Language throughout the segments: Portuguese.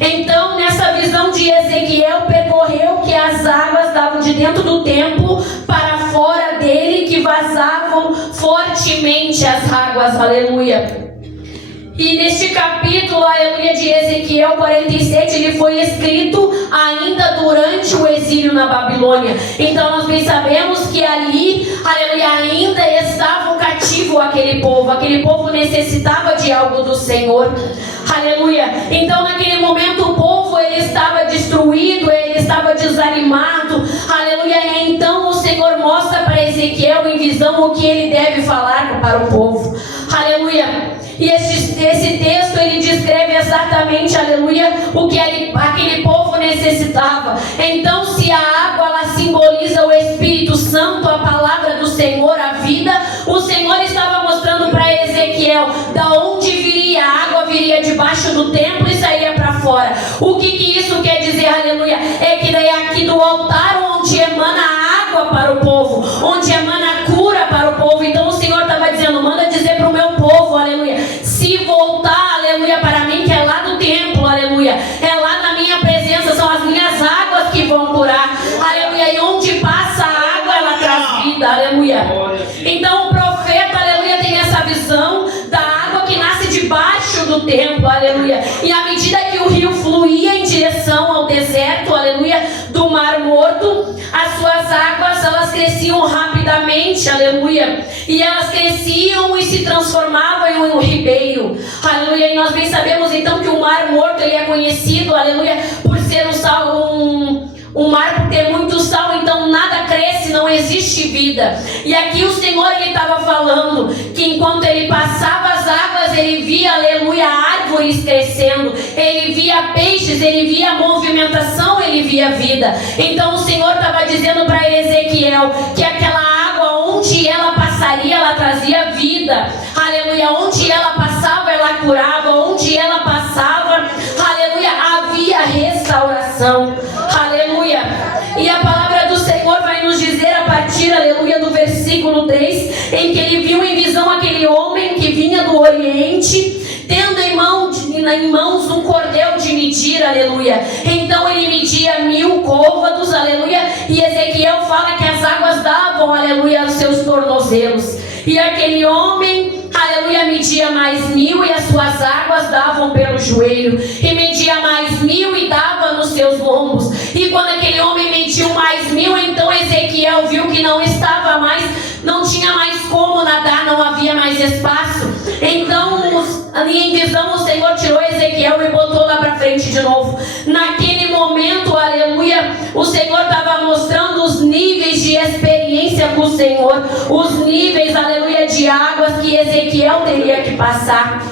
Então, nessa visão de Ezequiel, percorreu que as águas davam de dentro do templo para fora dele, que vazavam fortemente as águas, aleluia. E neste capítulo, aleluia, de Ezequiel 47, ele foi escrito ainda durante o exílio na Babilônia. Então nós bem sabemos que ali, aleluia, ainda estava cativo aquele povo necessitava de algo do Senhor, aleluia. Então naquele momento o povo, ele estava destruído, ele estava desanimado, aleluia. E então o Senhor mostra para Ezequiel em visão o que ele deve falar para o povo, aleluia. E esse texto, ele descreve exatamente, aleluia, o que aquele povo necessitava. Então, se a água, ela simboliza o Espírito Santo, a palavra do Senhor, a vida, o Senhor estava mostrando para Ezequiel da onde viria a água. Viria debaixo do templo e saía para fora. O que isso quer dizer, aleluia? É que daí aqui do altar, onde emana a água para o povo, onde emana a cura para o povo. Então o Senhor estava dizendo, manda dizer para o meu povo, aleluia, se voltar, aleluia, para mim, que é lá do templo, aleluia, é lá na minha presença, são as minhas águas que vão curar, aleluia. E onde passa a água, ela traz vida, aleluia. Então o profeta, aleluia, tem essa visão da água que nasce debaixo do templo, aleluia. E à medida que o rio fluía em direção ao deserto, aleluia, do Mar Morto, as suas águas, elas cresciam rapidamente, aleluia. E elas cresciam e se transformavam em um ribeiro, aleluia. E nós bem sabemos então que o Mar Morto, ele é conhecido, aleluia, por ser um mar, por ter muito sal, então nada cresce, não existe vida. E aqui o Senhor, ele estava falando que enquanto ele passava as águas, ele via, aleluia, árvores crescendo, ele via peixes, ele via movimentação, ele via vida. Então o Senhor estava dizendo para Ezequiel que aquela água, onde ela passaria, ela trazia vida, aleluia. Onde ela passava, ela curava, onde ela passava, aleluia, havia restauração, aleluia. E a palavra do Senhor vai nos dizer a partir, aleluia, do versículo 3, em que ele viu em visão aquele homem que vinha do Oriente, tendo em mãos um cordel de medir, aleluia. Então ele media 1000 côvados, aleluia. E Ezequiel fala que as águas davam, aleluia, aos seus tornozelos. E aquele homem, aleluia, media mais 1000 e as suas águas davam pelo joelho. E media mais 1000 e dava nos seus lombos. E quando aquele homem mediu mais 1000, então Ezequiel viu que não tinha mais como nadar, não havia mais espaço. Então, em visão, o Senhor tirou Ezequiel e botou lá para frente de novo. Naquele momento, aleluia, o Senhor estava mostrando os níveis de experiência com o Senhor, os níveis, aleluia, de águas que Ezequiel teria que passar.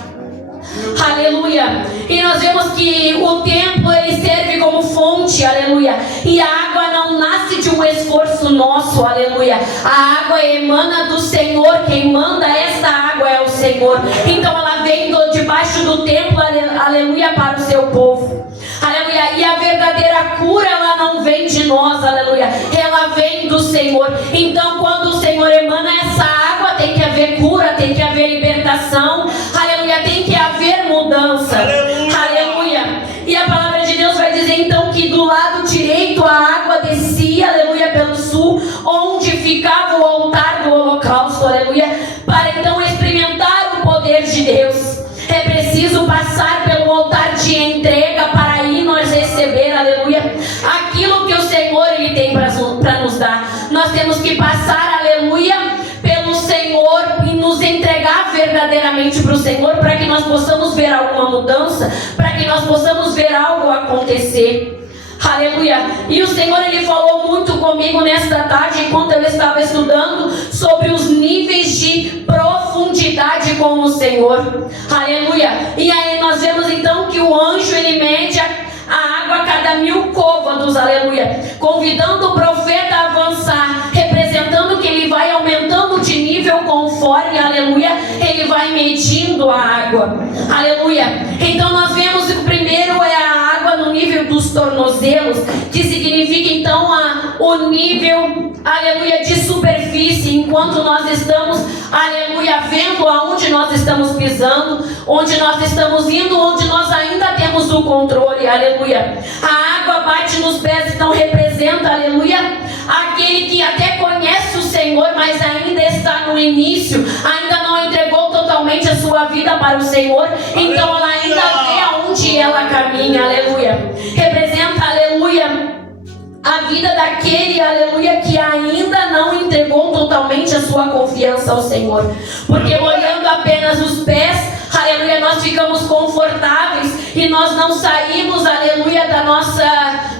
Aleluia. E nós vemos que o templo, ele serve como fonte, aleluia. E a água não nasce de um esforço nosso, aleluia. A água emana do Senhor. Quem manda esta água é o Senhor. Então ela vem debaixo do templo, aleluia, para o seu povo, aleluia. E a verdadeira cura, ela não vem de nós, aleluia, ela vem do Senhor. Então quando o Senhor emana essa água, tem que haver cura, tem que haver libertação, aleluia, tem que haver mudança, aleluia. E a palavra de Deus vai dizer então que do lado direito a água descia, aleluia, pelo sul, onde ficava o altar do holocausto, aleluia, para então experimentar o poder de Deus. É preciso passar pelo altar de entrega para aí nós receber, aleluia, aquilo que o Senhor, ele tem para nos dar. Nós temos que passar, aleluia, pelo Senhor e nos entregar verdadeiramente para o Senhor, para que nós possamos ver alguma mudança, para que nós possamos ver algo acontecer. Aleluia. E o Senhor, ele falou muito comigo nesta tarde, enquanto eu estava estudando sobre os níveis de profundidade com o Senhor. Aleluia. E aí nós vemos então que o anjo, ele mede a água a cada 1000 côvados, aleluia, convidando o profeta a avançar, representando que ele vai aumentando de nível conforme, aleluia, ele vai medindo a água, aleluia. Então nós vemos que o primeiro é a água no nível dos tornozelos, que significa então o nível, aleluia, de superfície, enquanto nós estamos, aleluia, vendo aonde nós estamos pisando, onde nós estamos indo, onde nós ainda temos temos o controle, aleluia. A água bate nos pés, então representa, aleluia, aquele que até conhece o Senhor, mas ainda está no início, ainda não entregou totalmente a sua vida para o Senhor, então ela ainda vê aonde ela caminha, aleluia. Representa, aleluia, a vida daquele, aleluia, que ainda não entregou totalmente a sua confiança ao Senhor. Porque olhando apenas os pés, aleluia, nós ficamos confortáveis e nós não saímos, aleluia,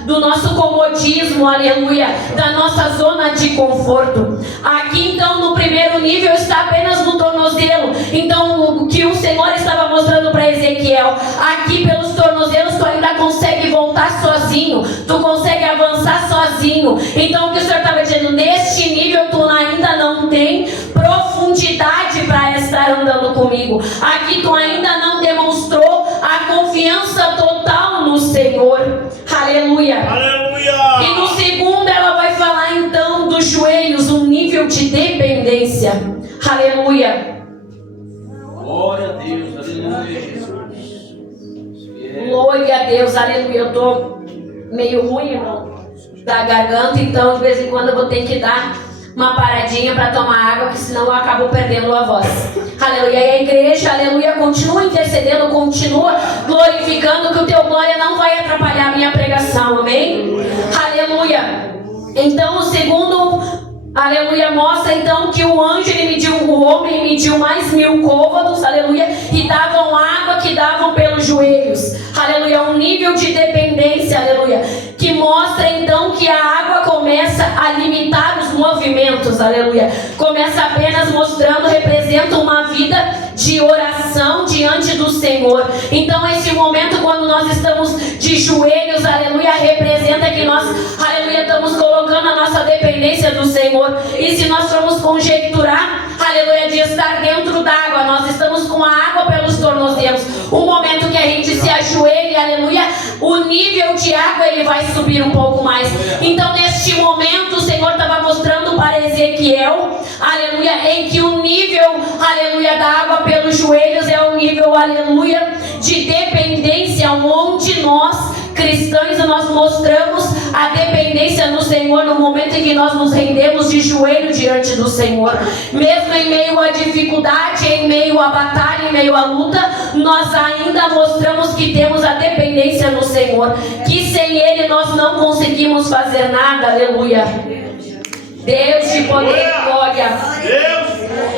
do nosso comodismo, aleluia, da nossa zona de conforto. Aqui então no primeiro nível está apenas no tornozelo. Então o que o Senhor estava mostrando para Ezequiel, aqui pelos tornozelos tu ainda consegue voltar sozinho, tu consegue avançar sozinho. Então o que o Senhor estava dizendo, neste nível tu ainda não tem profundidade para estar andando comigo. Aqui tu ainda não demonstrou a confiança total no Senhor. Aleluia. Aleluia. E no segundo ela vai falar então dos joelhos, um nível de dependência. Aleluia. Glória a Deus, aleluia, Jesus. Glória a Deus, aleluia. Eu tô meio ruim, irmão, da garganta, então de vez em quando eu vou ter que dar uma paradinha para tomar água, que senão eu acabo perdendo a voz. Aleluia. E a igreja, aleluia, continua intercedendo, continua glorificando, que o teu glória não vai atrapalhar a minha pregação, amém? Aleluia. Então o segundo, aleluia, mostra então que o anjo, ele mediu, o homem mediu mais 1000 côvados, aleluia, e davam água que davam pelos joelhos, aleluia, um nível de dependência, aleluia, que mostra então que a água começa a limitar os movimentos, aleluia, começa apenas mostrando, representa uma vida de oração diante do Senhor. Então esse momento quando nós estamos de joelhos, aleluia, representa que nós, aleluia, estamos colocando a nossa dependência do Senhor. E se nós formos conjecturar, aleluia, de estar dentro d'água, nós estamos com a água pelos tornozelos. O momento que a gente se ajoelha, aleluia, o nível de água ele vai subir um pouco mais. Então neste momento o Senhor estava mostrando para Ezequiel, aleluia, em que o nível, aleluia, da água pelos joelhos é o nível, aleluia, de dependência, onde nós cristãos nós mostramos a dependência no Senhor no momento em que nós nos rendemos de joelho diante do Senhor. Mesmo em meio à dificuldade, em meio à batalha, em meio à luta, nós ainda mostramos que temos a dependência no Senhor, que sem Ele nós não conseguimos fazer nada, aleluia. Deus de poder e glória.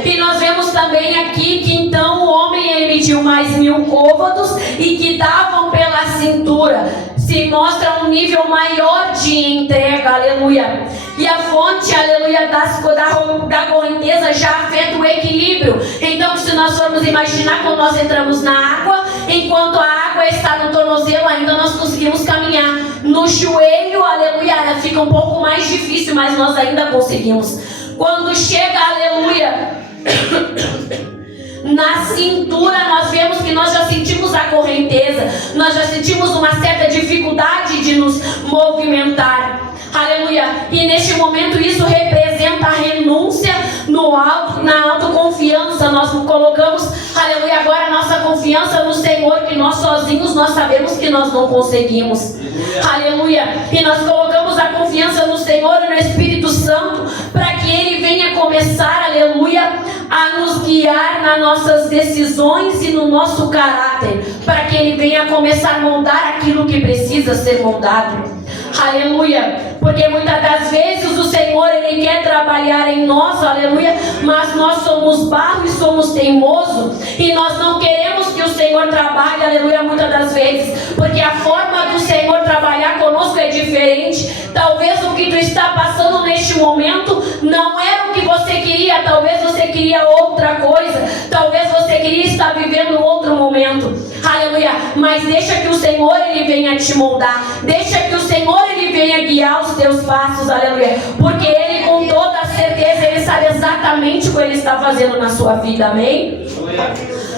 E nós vemos também aqui que então o homem ele mediu mais 1000 côvados e que davam pela cintura. Se mostra um nível maior de entrega, aleluia. E a fonte, aleluia, da correnteza já afeta o equilíbrio. Então se nós formos imaginar quando nós entramos na água, enquanto a água está no tornozelo, ainda nós conseguimos caminhar. No joelho, aleluia, fica um pouco mais difícil, mas nós ainda conseguimos. Quando chega, aleluia, na cintura, nós vemos que nós já sentimos a correnteza, nós já sentimos uma certa dificuldade de nos movimentar, aleluia. E neste momento isso representa a renúncia na autoconfiança. Nós colocamos, aleluia, agora a nossa confiança no Senhor, que nós sozinhos nós sabemos que nós não conseguimos, aleluia. E nós colocamos a confiança no Senhor e no Espírito Santo, para que Ele venha começar, aleluia, a nos guiar nas nossas decisões e no nosso caráter, para que Ele venha começar a moldar aquilo que precisa ser moldado, aleluia. Porque muitas das vezes o Senhor ele quer trabalhar em nós, aleluia, mas nós somos barro e somos teimosos, e nós não queremos que o Senhor trabalhe, aleluia, muitas das vezes, porque a forma do Senhor trabalhar conosco é diferente. Talvez o que tu está passando neste momento não era o que você queria, talvez você queria outra coisa, talvez você queria estar vivendo outro momento, aleluia, mas deixa que o Senhor ele venha te moldar, deixa que o Senhor ele venha guiar os teus passos, aleluia, porque Ele com toda certeza Ele sabe exatamente o que Ele está fazendo na sua vida, amém?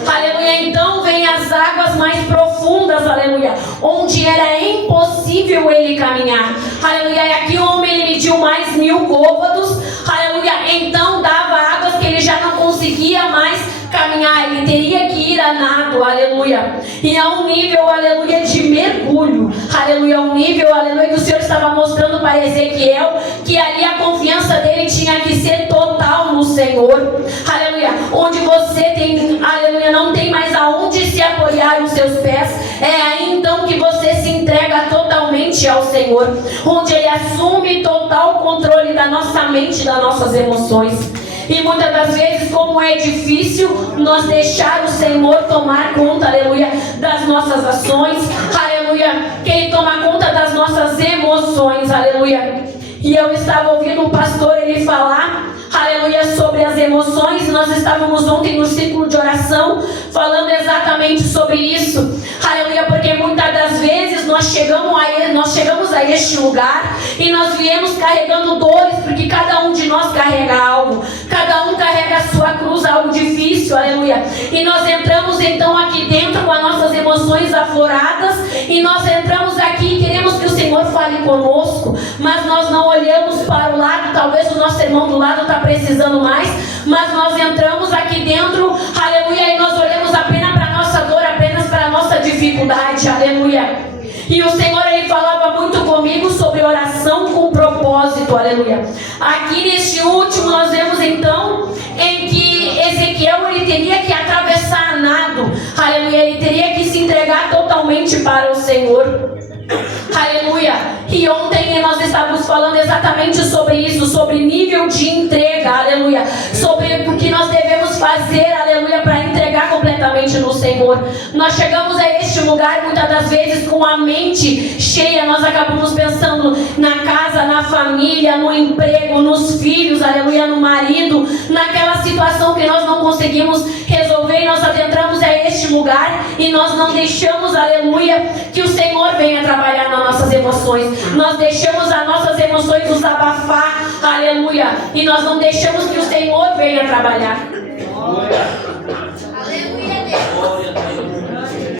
Aleluia. Então vem as águas mais profundas, aleluia, onde era impossível ele caminhar, aleluia. E aqui o homem ele mediu mais 1000 côvados, aleluia, então dava águas que ele já não conseguia mais caminhar, ele teria que ir a nado, aleluia. E a um nível, aleluia, de mergulho, aleluia, um nível, aleluia, que o Senhor estava mostrando para Ezequiel, que ali a confiança dele tinha que ser total no Senhor, aleluia. Onde você tem, aleluia, não tem mais aonde se apoiar os seus pés, é aí então que você se entrega totalmente ao Senhor, onde Ele assume total controle da nossa mente, das nossas emoções. E muitas das vezes, como é difícil nós deixar o Senhor tomar conta, aleluia, das nossas ações, aleluia, que Ele toma conta das nossas emoções, aleluia. E eu estava ouvindo o pastor ele falar, aleluia, sobre as emoções. Nós estávamos ontem no círculo de oração falando exatamente sobre isso, aleluia, porque muitas das vezes nós chegamos a este lugar e nós viemos carregando dores, porque cada um de nós carrega algo, cada um carrega a sua cruz, algo difícil, aleluia. E nós entramos então aqui dentro com as nossas emoções afloradas, e nós entramos aqui e queremos que o Senhor fale conosco, mas nós não olhamos para o lado. Talvez o nosso irmão do lado está precisando mais, mas nós entramos aqui dentro, aleluia, e nós olhamos apenas para a nossa dor, apenas para a nossa dificuldade, aleluia. E o Senhor, Ele falava muito comigo sobre oração com propósito, aleluia. Aqui neste último nós vemos então em que Ezequiel, ele teria que atravessar a nado, aleluia, ele teria que se entregar totalmente para o Senhor, aleluia. E ontem nós estávamos falando exatamente sobre isso, sobre nível de entrega, aleluia, sobre o que nós devemos fazer, aleluia, para entregar completamente no Senhor. Nós chegamos a este lugar muitas das vezes com a mente cheia, nós acabamos pensando na casa, na família, no emprego, nos filhos, aleluia, no marido, naquela situação que nós não conseguimos resolver, e nós adentramos a este lugar e nós não deixamos, aleluia, que o Senhor venha trabalhar nas nossas emoções. Nós deixamos as nossas emoções nos abafar, aleluia, e nós não deixamos que o Senhor venha trabalhar.